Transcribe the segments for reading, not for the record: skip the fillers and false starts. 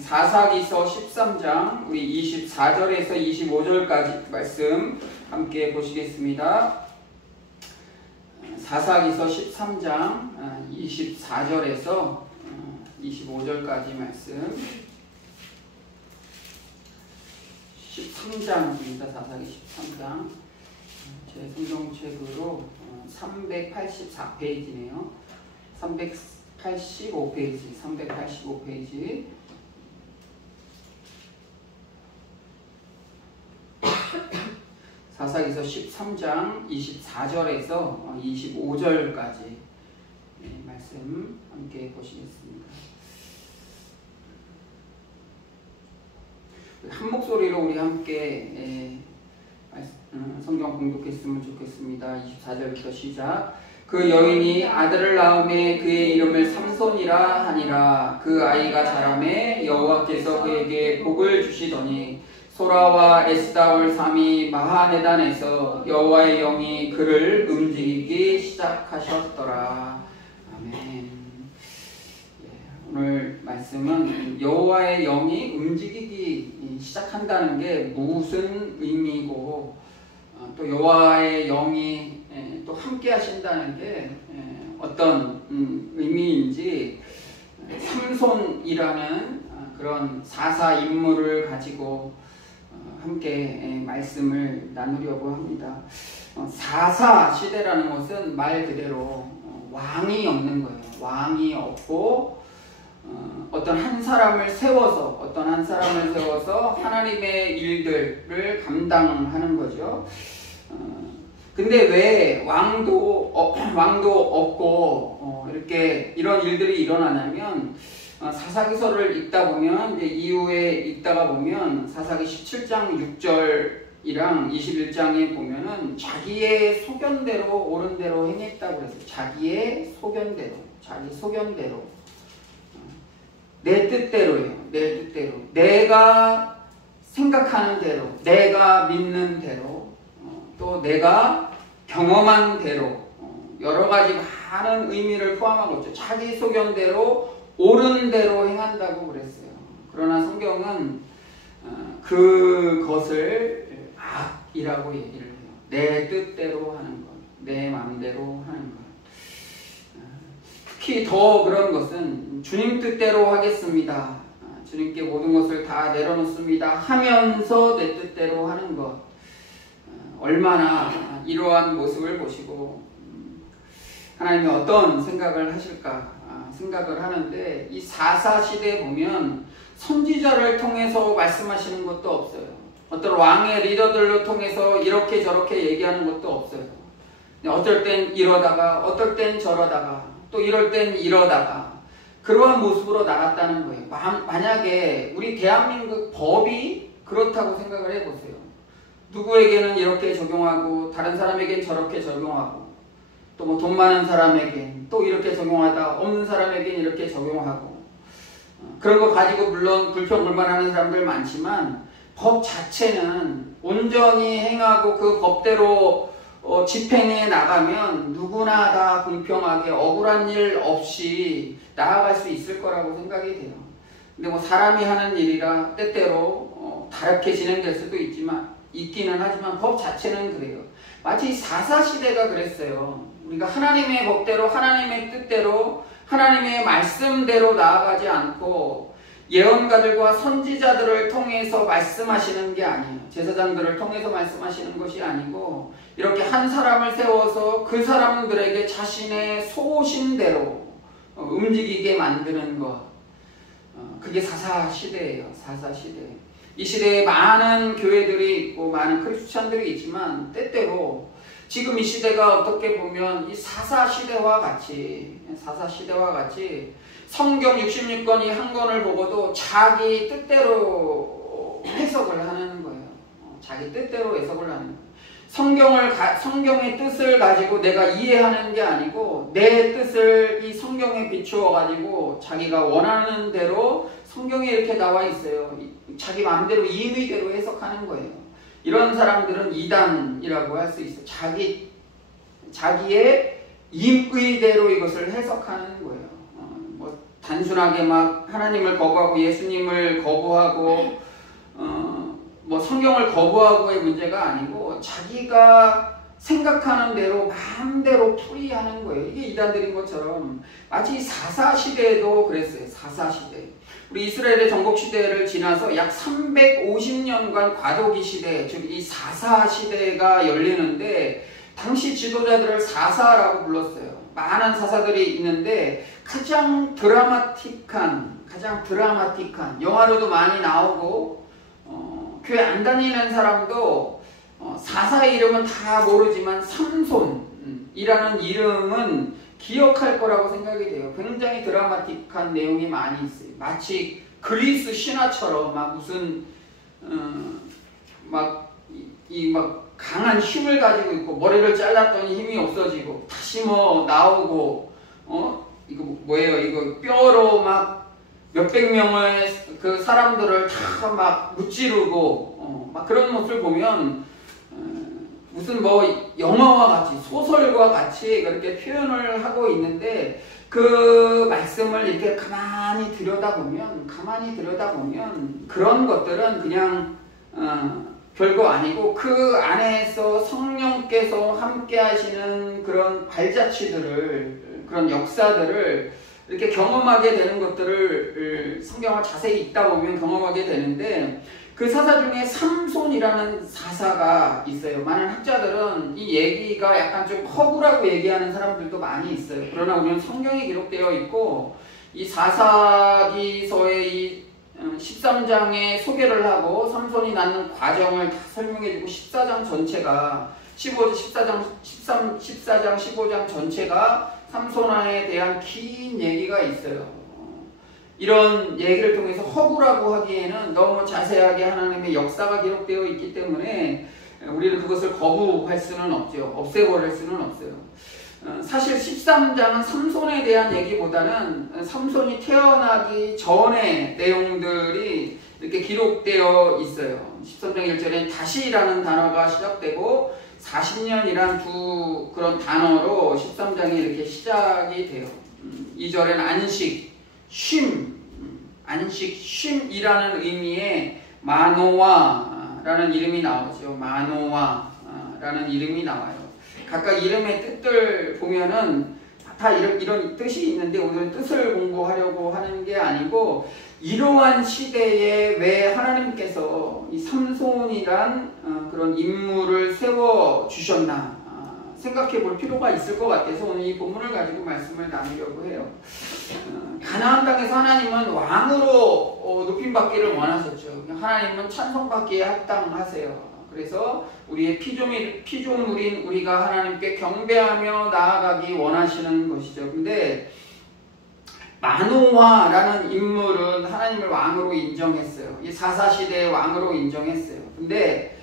사사기서 13장 우리 24절에서 25절까지 말씀 함께 보시겠습니다. 사사기서 13장 24절에서 25절까지 말씀 13장입니다. 사사기 13장 제 성경책으로 384페이지네요. 385페이지 사사기서 13장 24절에서 25절까지 말씀 함께 보시겠습니다. 한 목소리로 우리 함께 성경 공독했으면 좋겠습니다. 24절부터 시작. 그 여인이 아들을 낳음에 그의 이름을 삼손이라 하니라. 그 아이가 자라매 여호와께서 그에게 복을 주시더니 소라와 에스다올 삼이 마하네단에서 여호와의 영이 그를 움직이기 시작하셨더라. 아멘. 오늘 말씀은 여호와의 영이 움직이기 시작한다는 게 무슨 의미고 또 여호와의 영이 또 함께 하신다는 게 어떤 의미인지 삼손이라는 그런 사사 인물을 가지고 함께 말씀을 나누려고 합니다. 사사 시대라는 것은 말 그대로 왕이 없는 거예요. 왕이 없고 어떤 한 사람을 세워서 하나님의 일들을 감당하는 거죠. 근데 왜 왕도 없고 이렇게 이런 일들이 일어나냐면 사사기서를 읽다 보면 이제 이후에 읽다가 보면 사사기 17장 6절이랑 21장에 보면은 자기의 소견대로 옳은 대로 행했다고 그랬어요. 자기 소견대로 내 뜻대로예요. 내 뜻대로 내가 생각하는 대로 내가 믿는 대로 또 내가 경험한 대로 여러 가지 많은 의미를 포함하고 있죠. 자기 소견대로 옳은 대로 행한다고 그랬어요. 그러나 성경은 그것을 악이라고 얘기를 해요. 내 뜻대로 하는 것, 내 마음대로 하는 것. 특히 더 그런 것은 주님 뜻대로 하겠습니다. 주님께 모든 것을 다 내려놓습니다 하면서 내 뜻대로 하는 것. 얼마나 이러한 모습을 보시고 하나님이 어떤 생각을 하실까 생각을 하는데, 이 사사 시대에 보면 선지자를 통해서 말씀하시는 것도 없어요. 어떤 왕의 리더들로 통해서 이렇게 저렇게 얘기하는 것도 없어요. 어떨 땐 이러다가 어떨 땐 저러다가 또 이럴 땐 이러다가 그러한 모습으로 나갔다는 거예요. 만약에 우리 대한민국 법이 그렇다고 생각을 해보세요. 누구에게는 이렇게 적용하고 다른 사람에겐 저렇게 적용하고 또 뭐 돈 많은 사람에겐 또 이렇게 적용하다 없는 사람에겐 이렇게 적용하고 그런 거 가지고 물론 불평불만하는 사람들 많지만 법 자체는 온전히 행하고 그 법대로 집행해 나가면 누구나 다 공평하게 억울한 일 없이 나아갈 수 있을 거라고 생각이 돼요. 근데 뭐 사람이 하는 일이라 때때로 다르게 진행될 수도 있기는 하지만 법 자체는 그래요. 마치 사사시대가 그랬어요. 우리가 하나님의 법대로 하나님의 뜻대로 하나님의 말씀대로 나아가지 않고 예언가들과 선지자들을 통해서 말씀하시는 게 아니에요. 제사장들을 통해서 말씀하시는 것이 아니고 이렇게 한 사람을 세워서 그 사람들에게 자신의 소신대로 움직이게 만드는 것. 그게 사사시대예요. 사사시대. 이 시대에 많은 교회들이 있고 많은 크리스찬들이 있지만 때때로 지금 이 시대가 어떻게 보면 이 사사시대와 같이 성경 66권이 한 권을 보고도 자기 뜻대로 해석을 하는 거예요. 자기 뜻대로 해석을 하는 거예요. 성경의 뜻을 가지고 내가 이해하는 게 아니고 내 뜻을 이 성경에 비추어 가지고 자기가 원하는 대로 성경에 이렇게 나와 있어요. 자기 마음대로 임의대로 해석하는 거예요. 이런 사람들은 이단이라고 할 수 있어요. 자기의 임의대로 이것을 해석하는 거예요. 단순하게 막 하나님을 거부하고 예수님을 거부하고 뭐 성경을 거부하고의 문제가 아니고 자기가 생각하는 대로 마음대로 풀이하는 거예요. 이게 이단들인 것처럼 마치 4.4 시대에도 그랬어요. 4.4 시대. 우리 이스라엘의 정복 시대를 지나서 약 350년간 과도기 시대, 즉 이 4.4 시대가 열리는데 당시 지도자들을 4.4라고 불렀어요. 많은 사사들이 있는데 가장 드라마틱한 영화로도 많이 나오고 교회 안 다니는 사람도 4.4의 이름은 다 모르지만 삼손이라는 이름은 기억할 거라고 생각이 돼요. 굉장히 드라마틱한 내용이 많이 있어요. 마치 그리스 신화처럼 막 무슨 막 강한 힘을 가지고 있고 머리를 잘랐더니 힘이 없어지고 다시 뭐 나오고 이거 뭐예요? 이거 뼈로 막 몇백 명의 그 사람들을 다 막 무찌르고 막 그런 모습을 보면 무슨 뭐 영화와 같이 소설과 같이 그렇게 표현을 하고 있는데 그 말씀을 이렇게 가만히 들여다보면 그런 것들은 그냥 별거 아니고 그 안에서 성령께서 함께 하시는 그런 발자취들을 그런 역사들을 이렇게 경험하게 되는 것들을 성경을 자세히 읽다 보면 경험하게 되는데 그 사사 중에 삼손이라는 사사가 있어요. 많은 학자들은 이 얘기가 약간 좀 허구라고 얘기하는 사람들도 많이 있어요. 그러나 우리는 성경에 기록되어 있고 이 사사기서의 이 13장의 소개를 하고 삼손이 낳는 과정을 다 설명해주고 14장 전체가 14장 15장 전체가 삼손에 대한 긴 얘기가 있어요. 이런 얘기를 통해서 허구라고 하기에는 너무 자세하게 하나님의 역사가 기록되어 있기 때문에 우리는 그것을 거부할 수는 없죠. 없애버릴 수는 없어요. 사실 13장은 삼손에 대한 얘기보다는 삼손이 태어나기 전의 내용들이 이렇게 기록되어 있어요. 13장 1절엔 다시라는 단어가 시작되고 40년이란 두 그런 단어로 13장이 이렇게 시작이 돼요. 2절엔 안식, 쉼이라는 의미의 마노아라는 이름이 나오죠. 마노아라는 이름이 나와요. 각각 이름의 뜻들 보면은 다 이런 뜻이 있는데 오늘은 뜻을 공부하려고 하는 게 아니고 이러한 시대에 왜 하나님께서 이 삼손이란 그런 인물을 세워주셨나 생각해 볼 필요가 있을 것 같아서 오늘 이 본문을 가지고 말씀을 나누려고 해요. 가나안 땅에서 하나님은 왕으로 높임받기를 원하셨죠. 하나님은 찬송받기에 합당하세요. 그래서 우리의 피조물인 우리가 하나님께 경배하며 나아가기 원하시는 것이죠. 근데 마노아라는 인물은 하나님을 왕으로 인정했어요. 이 사사시대의 왕으로 인정했어요. 근데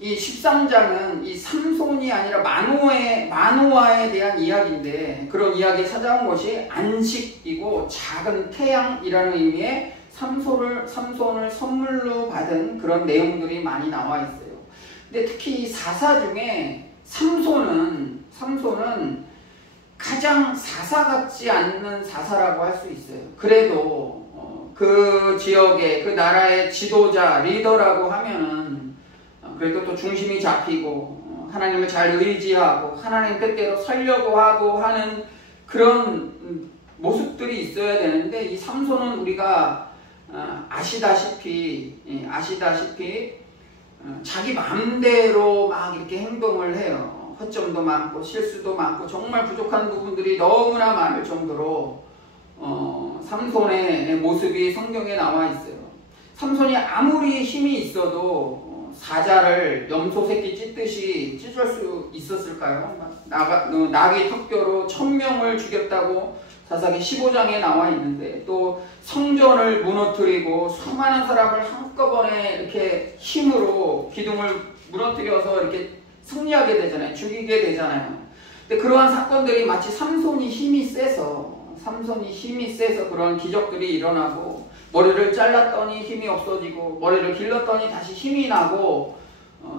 이 13장은 이 삼손이 아니라 마노아에 대한 이야기인데 그런 이야기에 찾아온 것이 안식이고 작은 태양이라는 의미의 삼손을 선물로 받은 그런 내용들이 많이 나와 있어요. 근데 특히 이 사사 중에 삼손은 가장 사사 같지 않는 사사라고 할 수 있어요. 그래도 그 지역의 그 나라의 지도자 리더라고 하면은 그래도 또 중심이 잡히고 하나님을 잘 의지하고 하나님 뜻대로 살려고 하고 하는 그런 모습들이 있어야 되는데 이 삼손은 우리가 아시다시피 자기 마음대로 막 이렇게 행동을 해요. 허점도 많고 실수도 많고 정말 부족한 부분들이 너무나 많을 정도로 삼손의 모습이 성경에 나와 있어요. 삼손이 아무리 힘이 있어도 사자를 염소 새끼 찢듯이 찢을 수 있었을까요? 나귀 턱뼈로 1000명을 죽였다고 사사기 15장에 나와 있는데 또 성전을 무너뜨리고 수많은 사람을 한꺼번에 이렇게 힘으로 기둥을 무너뜨려서 이렇게 승리하게 되잖아요. 죽이게 되잖아요. 근데 그러한 사건들이 마치 삼손이 힘이 세서 그런 기적들이 일어나고 머리를 잘랐더니 힘이 없어지고 머리를 길렀더니 다시 힘이 나고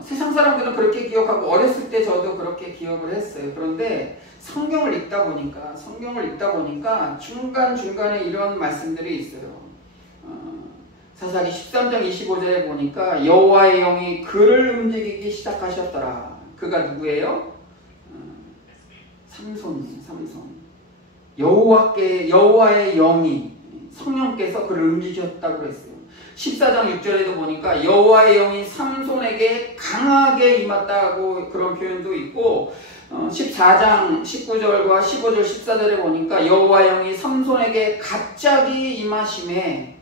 세상 사람들은 그렇게 기억하고 어렸을 때 저도 그렇게 기억을 했어요. 그런데 성경을 읽다 보니까 중간중간에 이런 말씀들이 있어요. 사사기 13장 25절에 보니까 여호와의 영이 그를 움직이기 시작하셨더라. 그가 누구예요? 삼손. 여호와의 영이 성령께서 그를 움직이셨다고 했어요. 14장 6절에도 보니까 여호와의 영이 삼손에게 강하게 임했다고 그런 표현도 있고 14장 19절과 15절 14절에 보니까 여호와의 영이 삼손에게 갑자기 임하심에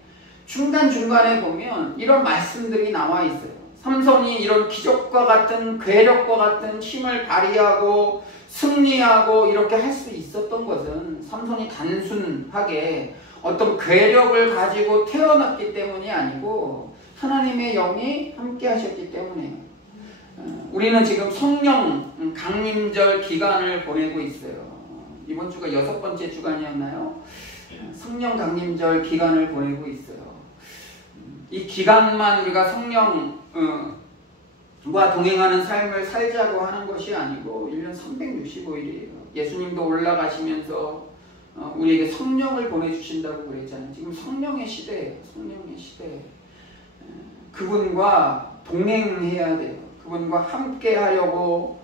중간중간에 보면 이런 말씀들이 나와 있어요. 삼손이 이런 기적과 같은 괴력과 같은 힘을 발휘하고 승리하고 이렇게 할 수 있었던 것은 삼손이 단순하게 어떤 괴력을 가지고 태어났기 때문이 아니고 하나님의 영이 함께 하셨기 때문에 우리는 지금 성령 강림절 기간을 보내고 있어요. 이번 주가 6번째 주간이었나요? 성령 강림절 기간을 보내고 있어요. 이 기간만 우리가 성령과 동행하는 삶을 살자고 하는 것이 아니고 1년 365일이에요. 예수님도 올라가시면서 우리에게 성령을 보내주신다고 그랬잖아요. 지금 성령의 시대예요. 성령의 시대. 그분과 동행해야 돼요. 그분과 함께 하려고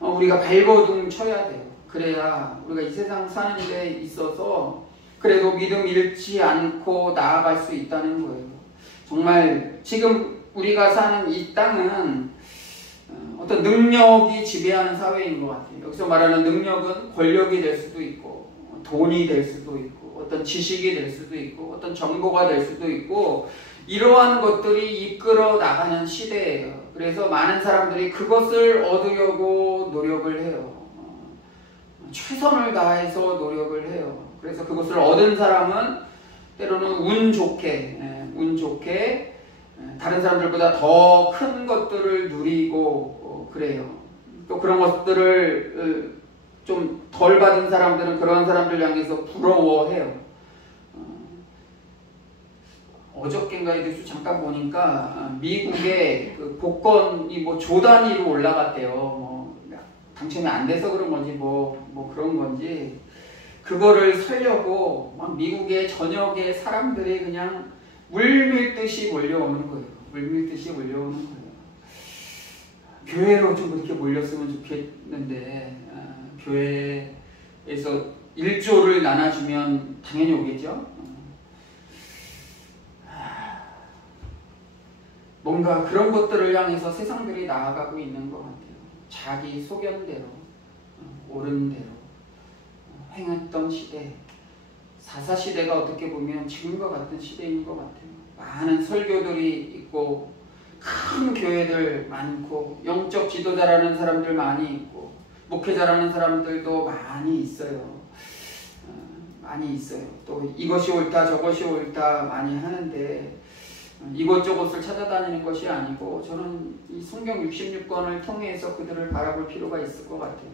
우리가 발버둥 쳐야 돼요. 그래야 우리가 이 세상 사는 데 있어서 그래도 믿음 잃지 않고 나아갈 수 있다는 거예요. 정말 지금 우리가 사는 이 땅은 어떤 능력이 지배하는 사회인 것 같아요. 여기서 말하는 능력은 권력이 될 수도 있고 돈이 될 수도 있고 어떤 지식이 될 수도 있고 어떤 정보가 될 수도 있고 이러한 것들이 이끌어 나가는 시대예요. 그래서 많은 사람들이 그것을 얻으려고 노력을 해요. 최선을 다해서 노력을 해요. 그래서 그것을 얻은 사람은 때로는 운 좋게 다른 사람들보다 더 큰 것들을 누리고 그래요. 또 그런 것들을 좀 덜 받은 사람들은 그런 사람들 향해서 부러워해요. 어저께인가 뉴스 잠깐 보니까 미국의 그 복권이 뭐 조 단위로 올라갔대요. 뭐 당첨이 안 돼서 그런 건지 뭐 그런 건지 그거를 살려고 막 미국의 전역의 사람들이 그냥 물밀듯이 몰려오는 거예요. 물밀듯이 몰려오는 거예요. 교회로 좀 그렇게 몰렸으면 좋겠는데 교회에서 1조를 나눠주면 당연히 오겠죠. 뭔가 그런 것들을 향해서 세상들이 나아가고 있는 것 같아요. 자기 소견대로 옳은 대로 행했던 시대, 사사시대가 어떻게 보면 지금과 같은 시대인 것 같아요. 많은 설교들이 있고 큰 교회들 많고 영적 지도자라는 사람들 많이 있고 목회자라는 사람들도 많이 있어요. 또 이것이 옳다 저것이 옳다 많이 하는데 이것저것을 찾아다니는 것이 아니고 저는 이 성경 66권을 통해서 그들을 바라볼 필요가 있을 것 같아요.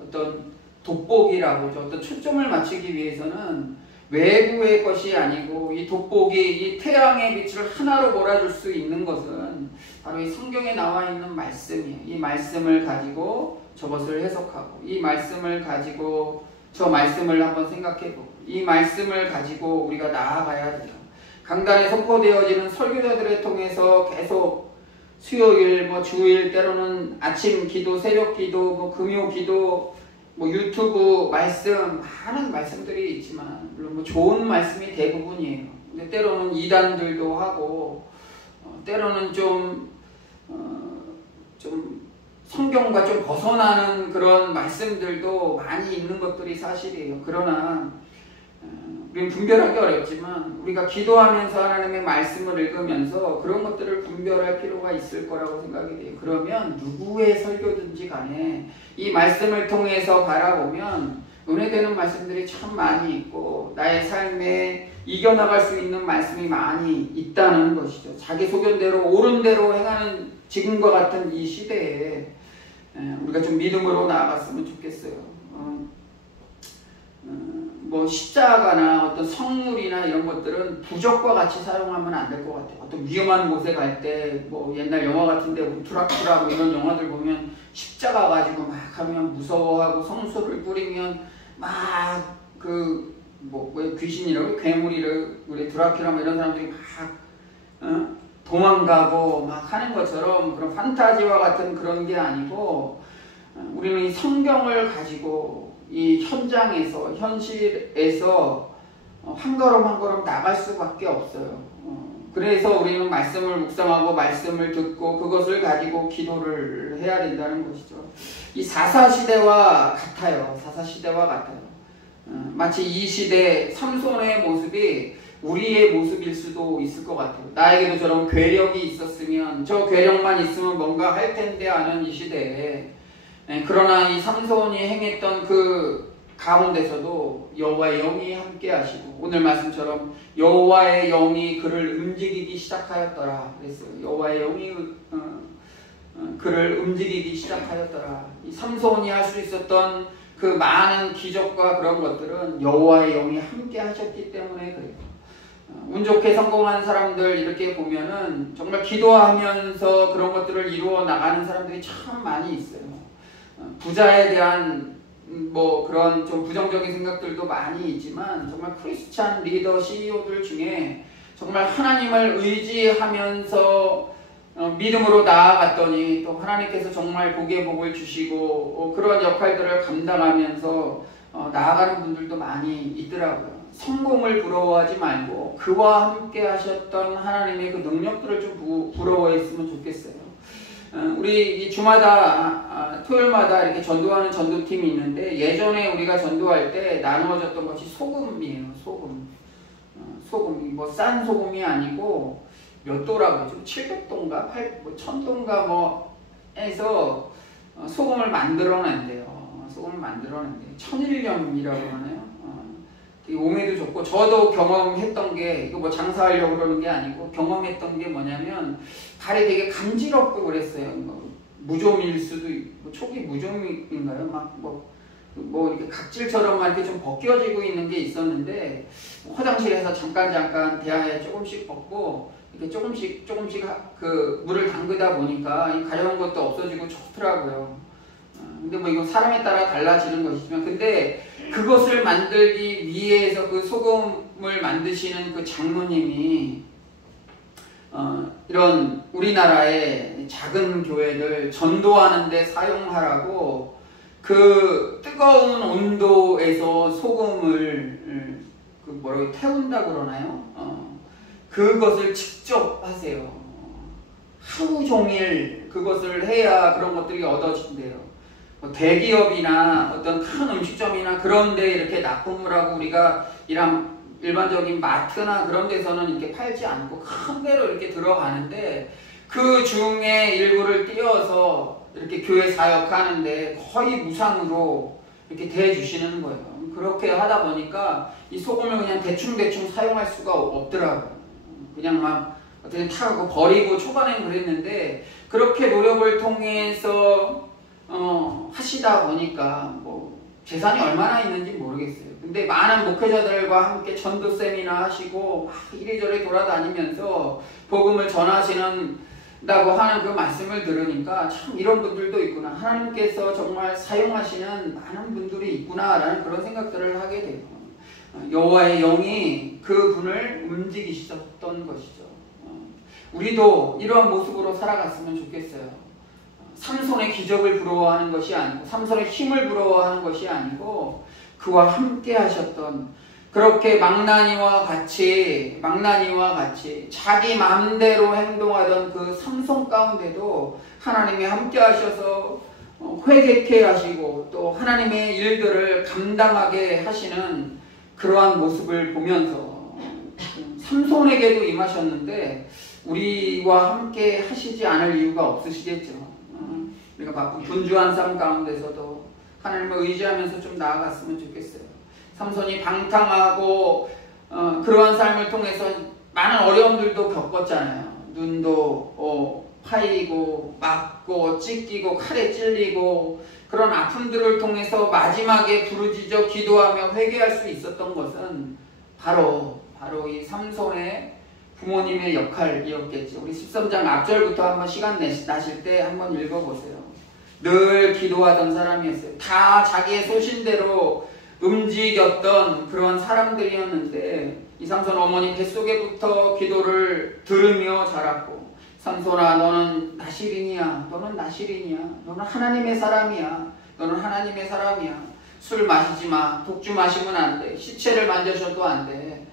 어떤 돋보기라고 어떤 초점을 맞추기 위해서는 외부의 것이 아니고 이 돋보기, 이 태양의 빛을 하나로 몰아줄 수 있는 것은 바로 이 성경에 나와 있는 말씀이에요. 이 말씀을 가지고 저것을 해석하고 이 말씀을 가지고 저 말씀을 한번 생각해보고 이 말씀을 가지고 우리가 나아가야 돼요. 강단에 선포되어지는 설교자들을 통해서 계속 수요일, 주일, 때로는 아침 기도, 새벽 기도, 금요 기도, 유튜브 말씀, 많은 말씀들이 있지만 물론 좋은 말씀이 대부분이에요. 근데 때로는 이단들도 하고 때로는 좀 성경과 좀 벗어나는 그런 말씀들도 많이 있는 것들이 사실이에요. 그러나 우리는 분별하기 어렵지만 우리가 기도하면서 하나님의 말씀을 읽으면서 그런 것들을 분별할 필요가 있을 거라고 생각이 돼요. 그러면 누구의 설교든지 간에 이 말씀을 통해서 바라보면 은혜되는 말씀들이 참 많이 있고 나의 삶에 이겨나갈 수 있는 말씀이 많이 있다는 것이죠. 자기 소견대로 옳은 대로 행하는 지금과 같은 이 시대에 우리가 좀 믿음으로 나아갔으면 좋겠어요. 뭐 십자가나 어떤 성물이나 이런 것들은 부적과 같이 사용하면 안 될 것 같아요. 어떤 위험한 곳에 갈 때 뭐 옛날 영화 같은데 드라큘라 뭐 이런 영화들 보면 십자가 가지고 막 하면 무서워하고 성수를 뿌리면 막 뭐 귀신이라고 괴물이라고 우리 드라큘라 뭐 이런 사람들이 막 도망가고 막 하는 것처럼 그런 판타지와 같은 그런 게 아니고 우리는 이 성경을 가지고 이 현장에서 현실에서 한 걸음 한 걸음 나갈 수밖에 없어요. 그래서 우리는 말씀을 묵상하고 말씀을 듣고 그것을 가지고 기도를 해야 된다는 것이죠. 이 사사시대와 같아요. 사사시대와 같아요. 마치 이 시대 삼손의 모습이 우리의 모습일 수도 있을 것 같아요. 나에게도 저런 괴력이 있었으면 저 괴력만 있으면 뭔가 할 텐데 하는 이 시대에 그러나 이 삼손이 행했던 그 가운데서도 여호와의 영이 함께 하시고 오늘 말씀처럼 여호와의 영이 그를 움직이기 시작하였더라 그랬어요. 여호와의 영이 그를 움직이기 시작하였더라. 이 삼손이 할 수 있었던 그 많은 기적과 그런 것들은 여호와의 영이 함께 하셨기 때문에 그래요. 운 좋게 성공한 사람들 이렇게 보면은 정말 기도하면서 그런 것들을 이루어 나가는 사람들이 참 많이 있어요. 부자에 대한 뭐 그런 좀 부정적인 생각들도 많이 있지만 정말 크리스찬 리더 CEO들 중에 정말 하나님을 의지하면서 믿음으로 나아갔더니 또 하나님께서 정말 복의 복을 주시고 그런 역할들을 감당하면서 나아가는 분들도 많이 있더라고요. 성공을 부러워하지 말고 그와 함께 하셨던 하나님의 그 능력들을 좀 부러워했으면 좋겠어요. 우리 이 주마다 토요일마다 이렇게 전도하는 전도팀이 있는데 예전에 우리가 전도할 때 나누어졌던 것이 소금이에요. 소금이 뭐 싼 소금이 아니고 몇 도라고 그러죠? 700도인가? 1000도인가 뭐 해서 소금을 만들어낸대요. 소금을 만들어낸대요. 천일염이라고 하나요? 되게 몸에도 좋고 저도 경험했던 게 이거 뭐 장사하려고 그러는 게 아니고 경험했던 게 뭐냐면 발이 되게 간지럽고 그랬어요. 무좀일 수도 있고 초기 무좀인가요? 뭐 이렇게 각질처럼 이렇게 좀 벗겨지고 있는 게 있었는데 화장실에서 잠깐 대야에 조금씩 벗고 이렇게 조금씩 그 물을 담그다 보니까 이 가려운 것도 없어지고 좋더라고요. 근데 뭐 이거 사람에 따라 달라지는 것이지만 근데 그것을 만들기 위해서 그 소금을 만드시는 그 장로님이 이런 우리나라의 작은 교회들 전도하는 데 사용하라고 그 뜨거운 온도에서 소금을 태운다고 그러나요? 그것을 직접 하세요. 하루 종일 그것을 해야 그런 것들이 얻어진대요. 대기업이나 어떤 큰 음식점이나 그런 데 이렇게 납품을 하고 우리가 일반적인 마트나 그런 데서는 이렇게 팔지 않고 큰 데로 이렇게 들어가는데 그 중에 일부를 띄어서 이렇게 교회 사역하는데 거의 무상으로 이렇게 대주시는 거예요. 그렇게 하다 보니까 이 소금을 그냥 대충 사용할 수가 없더라고요. 그냥 막 어떻게 타고 버리고 초반엔 그랬는데 그렇게 노력을 통해서 하시다 보니까 뭐 재산이 얼마나 있는지 모르겠어요. 근데 많은 목회자들과 함께 전도 세미나 하시고 막 이리저리 돌아다니면서 복음을 전하시는다고 하는 그 말씀을 들으니까 참 이런 분들도 있구나. 하나님께서 정말 사용하시는 많은 분들이 있구나라는 그런 생각들을 하게 돼요. 여호와의 영이 그 분을 움직이셨던 것이죠. 우리도 이러한 모습으로 살아갔으면 좋겠어요. 삼손의 기적을 부러워하는 것이 아니고 삼손의 힘을 부러워하는 것이 아니고 그와 함께 하셨던 그렇게 망나니와 같이 자기 마음대로 행동하던 그 삼손 가운데도 하나님이 함께 하셔서 회개케 하시고 또 하나님의 일들을 감당하게 하시는 그러한 모습을 보면서 삼손에게도 임하셨는데 우리와 함께 하시지 않을 이유가 없으시겠죠. 우리가 바쁜 분주한 삶 가운데서도 하나님을 의지하면서 좀 나아갔으면 좋겠어요. 삼손이 방탕하고 그러한 삶을 통해서 많은 어려움들도 겪었잖아요. 눈도 파이고 맞고 찢기고 칼에 찔리고 그런 아픔들을 통해서 마지막에 부르짖어 기도하며 회개할 수 있었던 것은 바로 이 삼손의 부모님의 역할이었겠죠. 우리 13장 앞절부터 한번 시간 나실 때 한번 읽어보세요. 늘 기도하던 사람이었어요. 다 자기의 소신대로 움직였던 그런 사람들이었는데 이 삼손 어머니 뱃속에부터 기도를 들으며 자랐고, 삼손아 너는 나실인이야. 너는 나실인이야. 너는 하나님의 사람이야. 너는 하나님의 사람이야. 술 마시지 마. 독주 마시면 안 돼. 시체를 만져셔도 안 돼.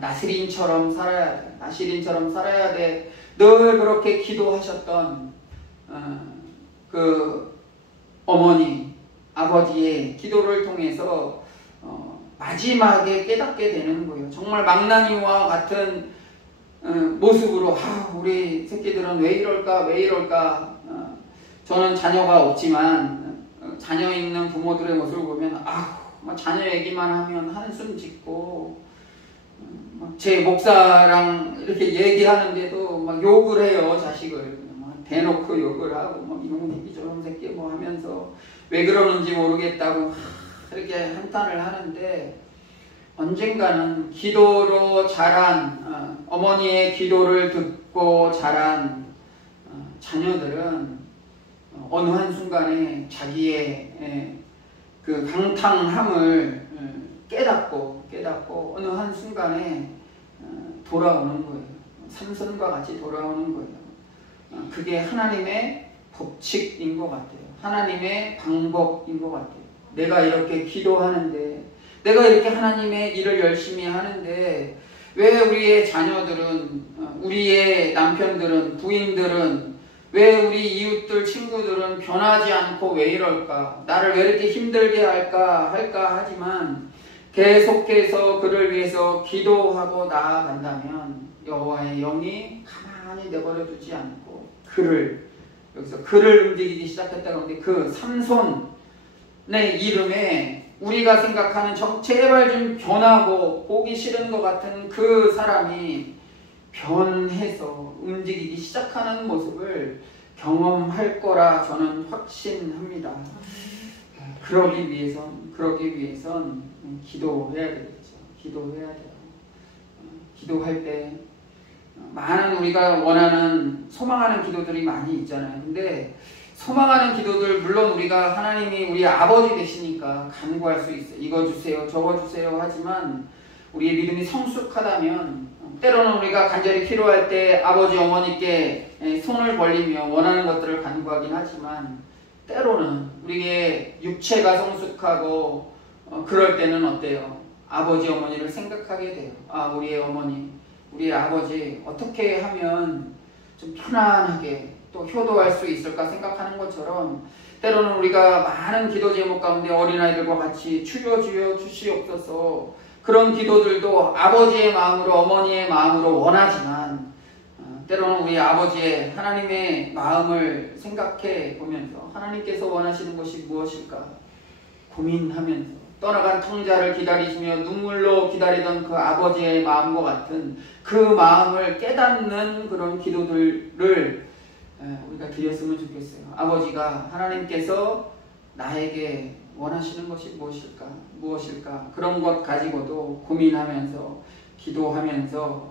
나실인처럼 살아야 돼. 나실인처럼 살아야 돼. 늘 그렇게 기도하셨던 그 어머니, 아버지의 기도를 통해서 마지막에 깨닫게 되는 거예요. 정말 망나니와 같은 모습으로 우리 새끼들은 왜 이럴까. 저는 자녀가 없지만 자녀 있는 부모들의 모습을 보면 자녀 얘기만 하면 한숨 짓고, 제 목사랑 이렇게 얘기하는데도 막 욕을 해요. 자식을 대놓고 욕을 하고 이놈 새끼 저놈 새끼 하면서 왜 그러는지 모르겠다고 이렇게 한탄을 하는데, 언젠가는 기도로 자란 어머니의 기도를 듣고 자란 자녀들은 어느 한순간에 자기의 그 강탕함을 깨닫고 어느 한순간에 돌아오는 거예요. 삼손과 같이 돌아오는 거예요. 그게 하나님의 법칙인 것 같아요. 하나님의 방법인 것 같아요. 내가 이렇게 기도하는데, 내가 이렇게 하나님의 일을 열심히 하는데 왜 우리의 자녀들은, 우리의 남편들은, 부인들은, 왜 우리 이웃들, 친구들은 변하지 않고 왜 이럴까? 나를 왜 이렇게 힘들게 할까 하지만 계속해서 그를 위해서 기도하고 나아간다면 여호와의 영이 가만히 내버려 두지 않고 여기서 그를 움직이기 시작했다고 하는데, 그 삼손의 이름에 우리가 생각하는 제발 좀 변하고 보기 싫은 것 같은 그 사람이 변해서 움직이기 시작하는 모습을 경험할 거라 저는 확신합니다. 그러기 위해선 기도해야 되겠죠. 기도해야 돼요. 기도할 때 많은 우리가 원하는, 소망하는 기도들이 많이 있잖아요. 근데 소망하는 기도들, 물론 우리가 하나님이 우리 아버지 되시니까 간구할 수 있어요. 이거 주세요, 저거 주세요 하지만 우리의 믿음이 성숙하다면 때로는 우리가 간절히 필요할 때 아버지 어머니께 손을 벌리며 원하는 것들을 간구하긴 하지만, 때로는 우리의 육체가 성숙하고 그럴 때는 어때요? 아버지 어머니를 생각하게 돼요. 우리의 어머니, 우리의 아버지 어떻게 하면 좀 편안하게 또 효도할 수 있을까 생각하는 것처럼, 때로는 우리가 많은 기도 제목 가운데 어린아이들과 같이 주여 주여 주시옵소서, 그런 기도들도 아버지의 마음으로, 어머니의 마음으로 원하지만, 때로는 우리 아버지의 하나님의 마음을 생각해 보면서 하나님께서 원하시는 것이 무엇일까 고민하면서 떠나간 청자를 기다리시며 눈물로 기다리던 그 아버지의 마음과 같은 그 마음을 깨닫는 그런 기도들을 우리가 드렸으면 좋겠어요. 아버지가, 하나님께서 나에게 원하시는 것이 무엇일까 그런 것 가지고도 고민하면서 기도하면서